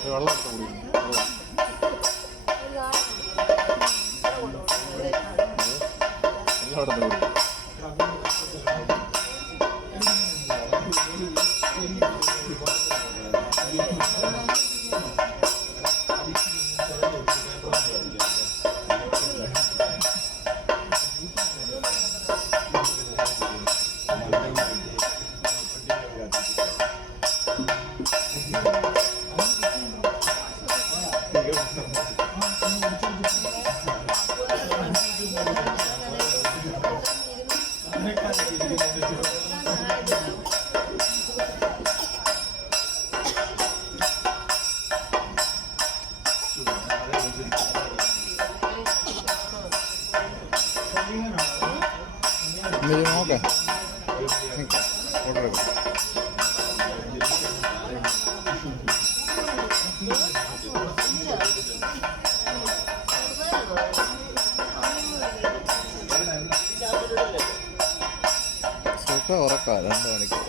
ഒരു വെള്ളം എടുത്ത് കുടിക്കുന്നു വെള്ളം. വെള്ളം എടുത്ത് കുടിക്കുന്നു Miren acá. Otra vez. ഉറക്കം രണ്ട് മണിക്കൂർ.